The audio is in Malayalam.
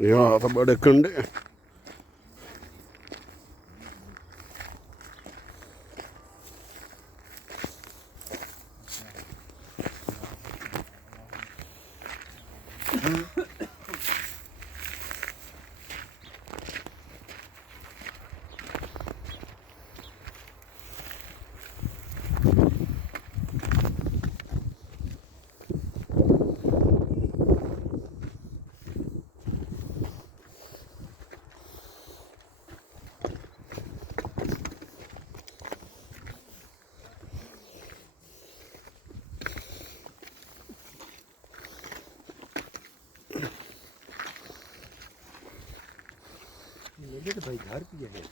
Ja, dat maar dat kunde. ये तो भाई घर भी है।